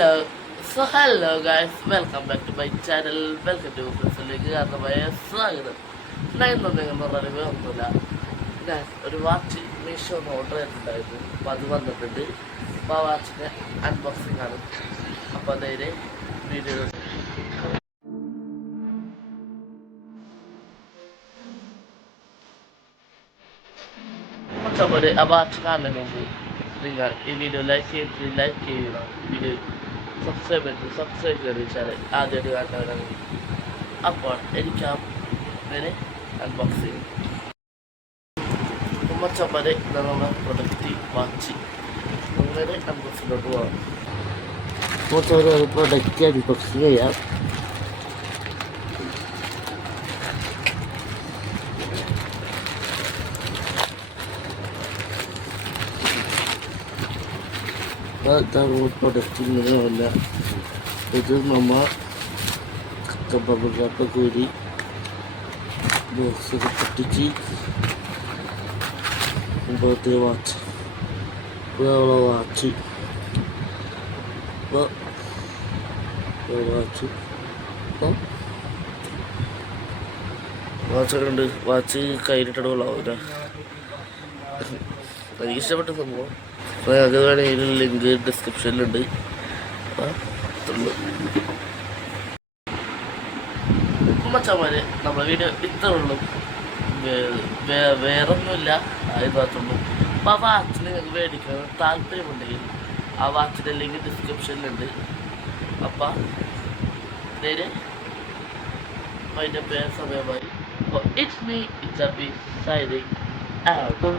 Hello, hello guys, welcome back to my channel. Welcome to ഫ്രണ്ട്സിലേക്ക് കാരണമായ സ്വാഗതം. ഇന്ന് പറയുന്നത് ഒന്നുമില്ല, ഞാൻ ഒരു വാച്ച് മീഷോ ഓർഡർ ചെയ്തിട്ടുണ്ടായിരുന്നു. അപ്പോൾ അത് വന്നിട്ടുണ്ട്. അപ്പോൾ ആ വാച്ചിൻ്റെ അൺബോക്സിംഗ് ആണ്. അപ്പോൾ നേരെ വീഡിയോ പോലെ ആ വാച്ച് കാണുന്നതിന് മുമ്പ് നിങ്ങൾ ഈ വീഡിയോ ലൈക്ക് ചെയ്യണം. വീഡിയോ സബ്സ്ക്രൈബ് ചെയ്ത് ചാനൽ ആദ്യമായിട്ട് കാണുന്നവരാണ്. അപ്പോൾ എനിക്ക് വരെ അൺബോക്സ് ചെയ്യും. മച്ചപ്പരെ നമ്മുടെ പ്രൊഡക്റ്റ് വാച്ച് അങ്ങനെ അൺബോക്സിലോട്ട് പോകാം. മൊത്തം ഒരു പ്രൊഡക്റ്റ് അൺബോക്സിങ് ചെയ്യാം. പ്രൊഡക്റ്റ് ഇങ്ങനെയല്ല. ഇത് നമ്മൾ കപ്പ കൂരി ബോക്സ് പൊട്ടിച്ച് മുമ്പത്തെ വാച്ച് വാച്ച് വാച്ചൊക്കെ ഉണ്ട്. വാച്ച് കയ്യിലിട്ടിടുള്ളാവില്ല. എനിക്ക് ഇഷ്ടപ്പെട്ട സംഭവം. അപ്പോൾ അത് വേണമെങ്കിൽ ലിങ്ക് ഡിസ്ക്രിപ്ഷനിലുണ്ട്. മച്ചാമാരെ നമ്മളെ വീഡിയോ ഇത്ര ഉള്ളൂ, വേറൊന്നുമില്ല. അതിനകത്തുള്ളൂ. അപ്പോൾ ആ വാച്ച് നിങ്ങൾക്ക് മേടിക്കാൻ താല്പര്യമുണ്ടെങ്കിൽ ആ വാച്ചിൻ്റെ ലിങ്ക് ഡിസ്ക്രിപ്ഷനിലുണ്ട്. അപ്പം നേരെ അതിൻ്റെ പേര് സമയമായി. അപ്പോൾ it's me, it's Abi signing out.